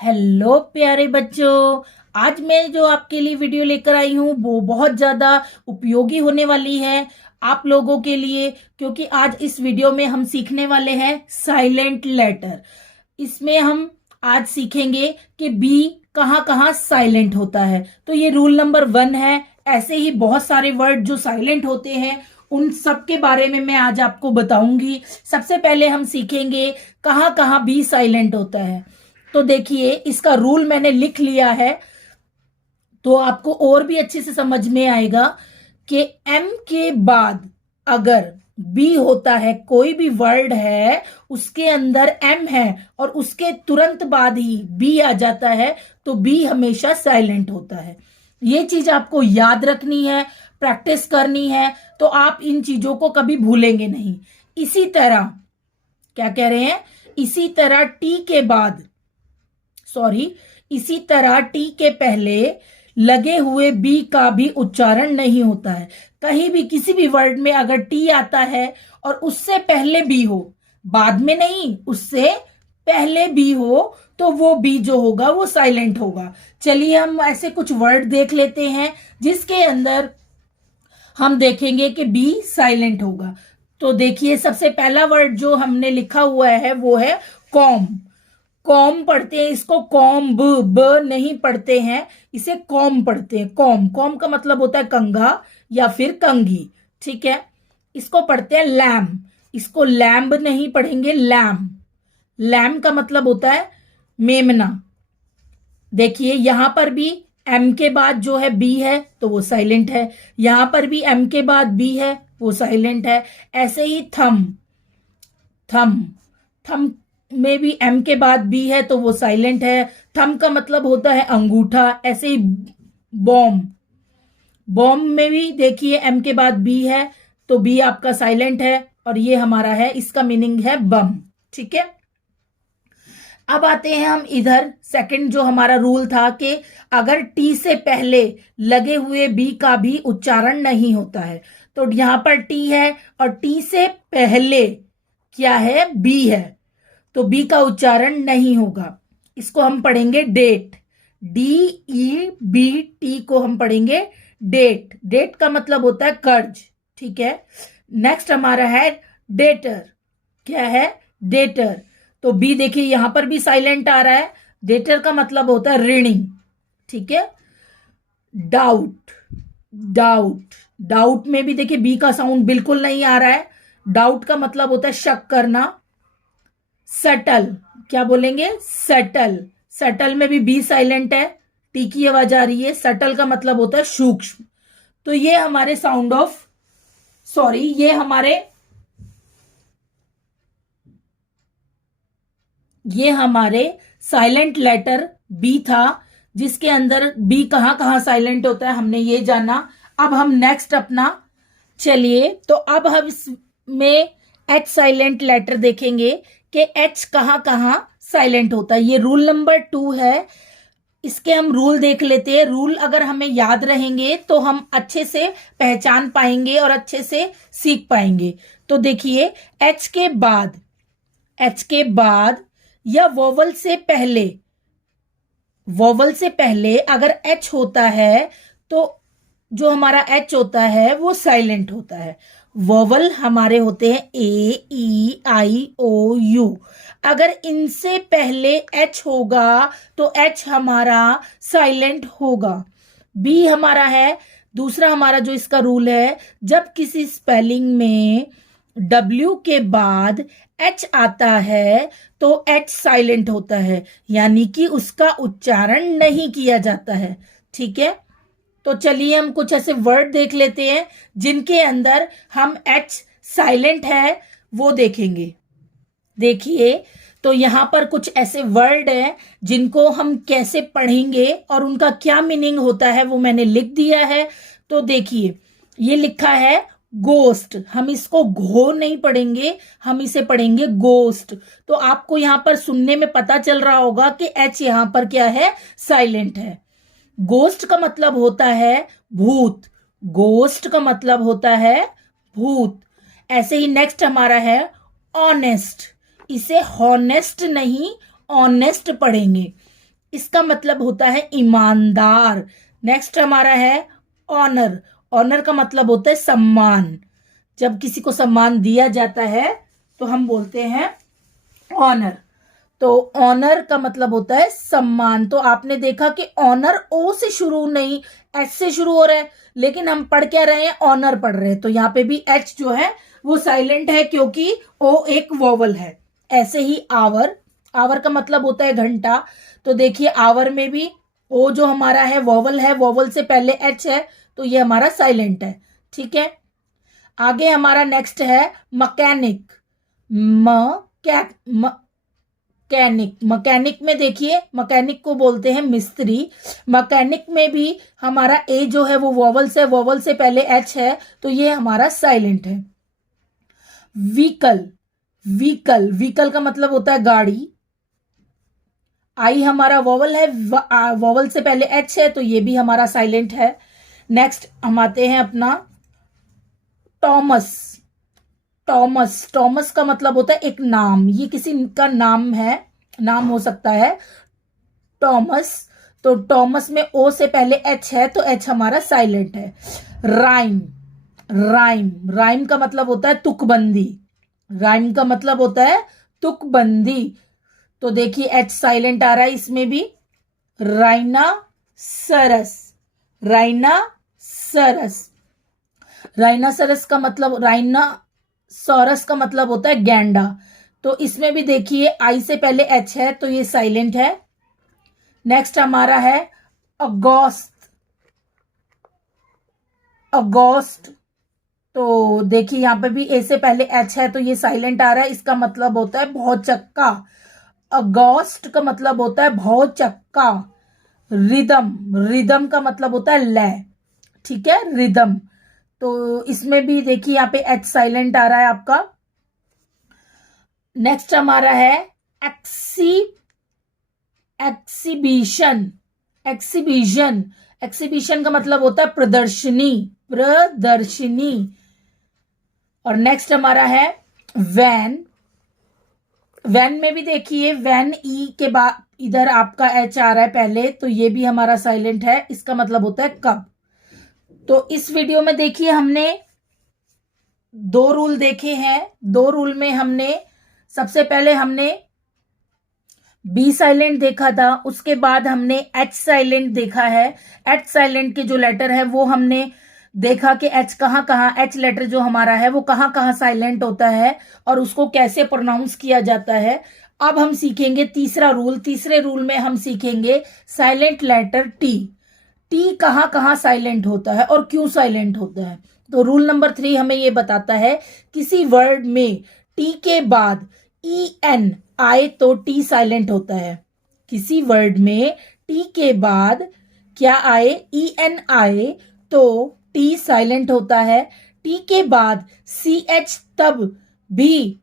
Hello प्यारे बच्चों। आज मैं जो आपके लिए वीडियो लेकर आई हूँ वो बहुत ज़्यादा उपयोगी होने वाली है आप लोगों के लिए, क्योंकि आज इस वीडियो में हम सीखने वाले हैं साइलेंट लेटर। इसमें हम आज सीखेंगे कि बी कहाँ कहाँ साइलेंट होता है। तो ये रूल नंबर 1 है। ऐसे ही बहुत सारे वर्ड जो साइलेंट होते हैं उन सब के बारे में मैं आज आपको बताऊंगी। सबसे पहले हम सीखेंगे कहाँ कहाँ बी साइलेंट होता है। तो देखिए, इसका रूल मैंने लिख लिया है तो आपको और भी अच्छे से समझ में आएगा कि एम के बाद अगर बी होता है, कोई भी वर्ड है उसके अंदर एम है और उसके तुरंत बाद ही बी आ जाता है तो बी हमेशा साइलेंट होता है। ये चीज आपको याद रखनी है, प्रैक्टिस करनी है, तो आप इन चीजों को कभी भूलेंगे नहीं। इसी तरह क्या कह रहे हैं, इसी तरह टी के बाद इसी तरह टी के पहले लगे हुए बी का भी उच्चारण नहीं होता है। कहीं भी किसी भी वर्ड में अगर टी आता है और उससे पहले बी हो, बाद में नहीं, उससे पहले बी हो, तो वो बी जो होगा वो साइलेंट होगा। चलिए हम ऐसे कुछ वर्ड देख लेते हैं जिसके अंदर हम देखेंगे कि बी साइलेंट होगा। तो देखिए, सबसे पहला वर्ड जो हमने लिखा हुआ है वो है कॉम। कॉम पढ़ते हैं इसको, कॉम ब नहीं पढ़ते हैं, इसे कॉम पढ़ते हैं। कॉम, कॉम का मतलब होता है कंघा या फिर कंघी, ठीक है। इसको पढ़ते हैं लैम, इसको लैम्ब नहीं पढ़ेंगे, लैम। लैम का मतलब होता है मेमना। देखिए यहां पर भी एम के बाद जो है बी है तो वो साइलेंट है, यहां पर भी एम के बाद बी है वो साइलेंट है। ऐसे ही थम, थम, थम में भी एम के बाद बी है तो वो साइलेंट है। थम का मतलब होता है अंगूठा। ऐसे ही बॉम्ब, बॉम्ब में भी देखिए एम के बाद बी है तो बी आपका साइलेंट है और ये हमारा है, इसका मीनिंग है बम, ठीक है। अब आते हैं हम इधर, सेकंड जो हमारा रूल था कि अगर टी से पहले लगे हुए बी का भी उच्चारण नहीं होता है। तो यहां पर टी है और टी से पहले क्या है, बी है, तो बी का उच्चारण नहीं होगा। इसको हम पढ़ेंगे डेट, DEBT को हम पढ़ेंगे डेट। डेट का मतलब होता है कर्ज, ठीक है। नेक्स्ट हमारा है डेटर। क्या है, डेटर। तो बी देखिए यहां पर भी साइलेंट आ रहा है। डेटर का मतलब होता है ऋणी, ठीक है। डाउट, डाउट, डाउट में भी देखिए बी का साउंड बिल्कुल नहीं आ रहा है। डाउट का मतलब होता है शक करना। सटल, क्या बोलेंगे, सटल। सटल में भी बी साइलेंट है, टी की आवाज आ रही है। सटल का मतलब होता है सूक्ष्म। तो ये हमारे साउंड ऑफ, ये हमारे साइलेंट लेटर बी था, जिसके अंदर बी कहाँ कहाँ साइलेंट होता है हमने ये जाना। अब हम नेक्स्ट अपना, चलिए तो अब हम इसमें एच साइलेंट लेटर देखेंगे कि एच कहाँ कहाँ साइलेंट होता है। ये रूल नंबर 2 है। इसके हम रूल देख लेते हैं। रूल अगर हमें याद रहेंगे तो हम अच्छे से पहचान पाएंगे और अच्छे से सीख पाएंगे। तो देखिए, एच के बाद या वोवल से पहले अगर एच होता है तो जो हमारा एच होता है वो साइलेंट होता है। वोवल हमारे होते हैं A, E, I, O, U। अगर इनसे पहले एच होगा तो एच हमारा साइलेंट होगा। बी हमारा है दूसरा, हमारा जो इसका रूल है, जब किसी स्पेलिंग में W के बाद एच आता है तो एच साइलेंट होता है, यानी कि उसका उच्चारण नहीं किया जाता है, ठीक है। तो चलिए हम कुछ ऐसे वर्ड देख लेते हैं जिनके अंदर हम एच साइलेंट है वो देखेंगे। देखिए, तो यहां पर कुछ ऐसे वर्ड हैं जिनको हम कैसे पढ़ेंगे और उनका क्या मीनिंग होता है वो मैंने लिख दिया है। तो देखिए, ये लिखा है गोस्ट। हम इसको घो नहीं पढ़ेंगे, हम इसे पढ़ेंगे गोस्ट। तो आपको यहां पर सुनने में पता चल रहा होगा कि एच यहां पर क्या है, साइलेंट है। गोस्ट का मतलब होता है भूत, गोस्ट का मतलब होता है भूत। ऐसे ही नेक्स्ट हमारा है ऑनेस्ट, इसे हॉनेस्ट नहीं ऑनेस्ट पढ़ेंगे। इसका मतलब होता है ईमानदार। नेक्स्ट हमारा है ऑनर। ऑनर का मतलब होता है सम्मान। जब किसी को सम्मान दिया जाता है तो हम बोलते हैं ऑनर। तो ऑनर का मतलब होता है सम्मान। तो आपने देखा कि ऑनर ओ से शुरू नहीं, एच से शुरू हो रहा है, लेकिन हम पढ़ क्या रहे हैं, ऑनर पढ़ रहे हैं। तो यहाँ पे भी एच जो है वो साइलेंट है क्योंकि ओ एक वोवल है। ऐसे ही आवर। आवर का मतलब होता है घंटा। तो देखिए आवर में भी ओ जो हमारा है वोवल है, वोवल से पहले एच है, तो ये हमारा साइलेंट है। ठीक है, आगे हमारा नेक्स्ट है मैकेनिक। मैकेनिक। मैकेनिक में देखिए, मैकेनिक को बोलते हैं मिस्त्री। मैकेनिक में भी हमारा ए जो है वो वोवल से, वोवल से पहले एच है, तो ये हमारा साइलेंट है। व्हीकल। व्हीकल, व्हीकल का मतलब होता है गाड़ी। आई हमारा वोवल है, वोवल से पहले एच है, तो ये भी हमारा साइलेंट है। नेक्स्ट हम आते हैं अपना टॉमस। टॉमस। टॉमस का मतलब होता है एक नाम, ये किसी का नाम है, नाम हो सकता है टॉमस। तो टॉमस में ओ से पहले एच है, तो एच हमारा साइलेंट है। राइम। राइम। राइम का मतलब होता है तुकबंदी। राइम का मतलब होता है तुकबंदी। तो देखिए एच साइलेंट आ रहा है इसमें भी। राइना सरस। राइना सरस। राइना सरस का मतलब, राइना सॉरस का मतलब होता है गैंडा। तो इसमें भी देखिए आई से पहले एच है, तो ये साइलेंट है। नेक्स्ट हमारा है अगस्त। अगस्त। तो देखिए यहां पे भी ए से पहले एच है, तो ये साइलेंट आ रहा है। इसका मतलब होता है भौचक्का। अगस्त का मतलब होता है भौचक्का। रिदम। रिदम का मतलब होता है लय। ठीक है, रिदम। तो इसमें भी देखिए यहाँ पे एच साइलेंट आ रहा है आपका। नेक्स्ट हमारा है एक्सीबिशन। एक्सीबिशन। एक्सीबिशन का मतलब होता है प्रदर्शनी। प्रदर्शनी। और नेक्स्ट हमारा है वैन। वैन में भी देखिए वैन ई के बाद इधर आपका एच आ रहा है पहले, तो ये भी हमारा साइलेंट है। इसका मतलब होता है कब। तो इस वीडियो में देखिए हमने 2 रूल देखे हैं। 2 रूल में हमने सबसे पहले हमने बी साइलेंट देखा था, उसके बाद हमने एच साइलेंट देखा है। एच साइलेंट के जो लेटर है वो हमने देखा कि एच कहाँ कहाँ, एच लेटर जो हमारा है वो कहाँ कहाँ साइलेंट होता है और उसको कैसे प्रोनाउंस किया जाता है। अब हम सीखेंगे तीसरा रूल। तीसरे रूल में हम सीखेंगे साइलेंट लेटर टी। टी कहाँ कहाँ साइलेंट होता है और क्यों साइलेंट होता है। तो रूल नंबर 3 हमें ये बताता है किसी वर्ड में टी के बाद ई एन आए तो टी साइलेंट होता है। किसी वर्ड में टी के बाद क्या आए, ई एन आए तो टी साइलेंट होता है। टी के बाद सी एच तब भी,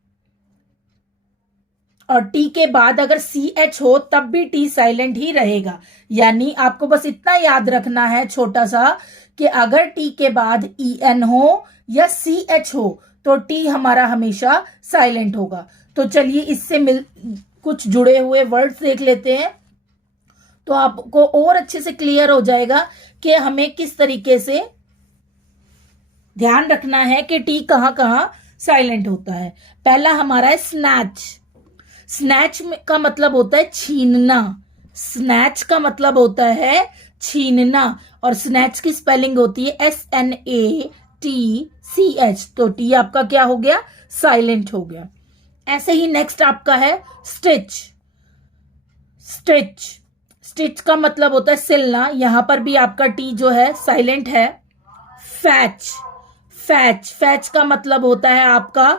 और टी के बाद अगर सी एच हो तब भी टी साइलेंट ही रहेगा। यानी आपको बस इतना याद रखना है छोटा सा कि अगर टी के बाद ई एन हो या सी एच हो तो टी हमारा हमेशा साइलेंट होगा। तो चलिए इससे कुछ जुड़े हुए वर्ड्स देख लेते हैं, तो आपको और अच्छे से क्लियर हो जाएगा कि हमें किस तरीके से ध्यान रखना है कि टी कहाँ कहाँ साइलेंट होता है। पहला हमारा है स्नैच। स्नैच का मतलब होता है छीनना। स्नैच का मतलब होता है छीनना, और स्नैच की स्पेलिंग होती है SNATCH। तो टी आपका क्या हो गया, साइलेंट हो गया। ऐसे ही नेक्स्ट आपका है स्टिच। स्टिच। स्टिच का मतलब होता है सिलना, यहां पर भी आपका टी जो है साइलेंट है। फैच। फैच। फैच का मतलब होता है आपका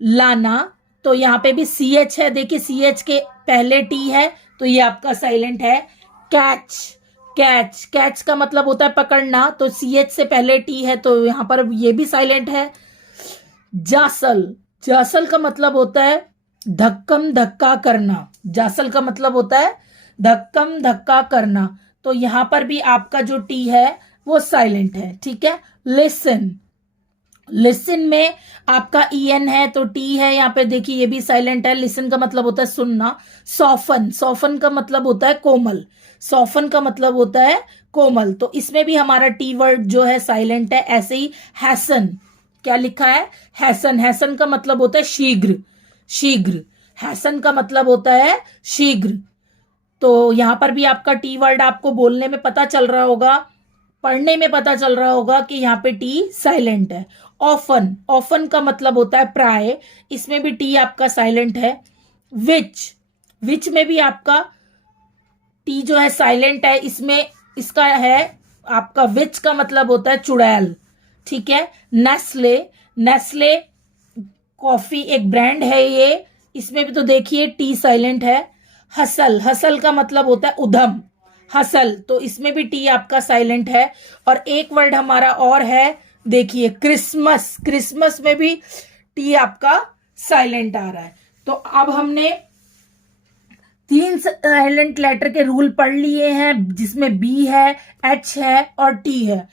लाना, तो यहाँ पे भी सी एच है। देखिए सी एच के पहले टी है, तो ये आपका साइलेंट है। कैच। कैच। कैच का मतलब होता है पकड़ना, तो सी एच से पहले टी है, तो यहाँ पर ये भी साइलेंट है। जासल। जासल का मतलब होता है धक्कम धक्का करना। जासल का मतलब होता है धक्कम धक्का करना, तो यहां पर भी आपका जो टी है वो साइलेंट है। ठीक है। लिसन। लिसन में आपका ईएन है तो टी है, यहाँ पे देखिए ये भी साइलेंट है। लिसन का मतलब होता है सुनना। सॉफन, सॉफन का मतलब होता है कोमल, सॉफन का मतलब होता है कोमल, तो इसमें भी हमारा टी वर्ड जो है साइलेंट है। ऐसे ही हैसन, क्या लिखा है? हैसन, हैसन का मतलब होता है शीघ्र, शीघ्र, हैसन का मतलब होता है शीघ्र। तो यहां पर भी आपका टी वर्ड आपको बोलने में पता चल रहा होगा, पढ़ने में पता चल रहा होगा कि यहाँ पे टी साइलेंट है। ऑफन, ऑफन का मतलब होता है प्राय, इसमें भी टी आपका साइलेंट है। विच, विच में भी आपका टी जो है साइलेंट है, इसमें इसका है आपका विच का मतलब होता है चुड़ैल, ठीक है। नेस्ले, नेस्ले कॉफी एक ब्रांड है ये, इसमें भी तो देखिए टी साइलेंट है। हसल, हसल का मतलब होता है उधम, हसल, तो इसमें भी टी आपका साइलेंट है। और एक वर्ड हमारा और है, देखिए क्रिसमस, क्रिसमस में भी टी आपका साइलेंट आ रहा है। तो अब हमने 3 साइलेंट लेटर के रूल पढ़ लिए हैं, जिसमें बी है, एच है और टी है।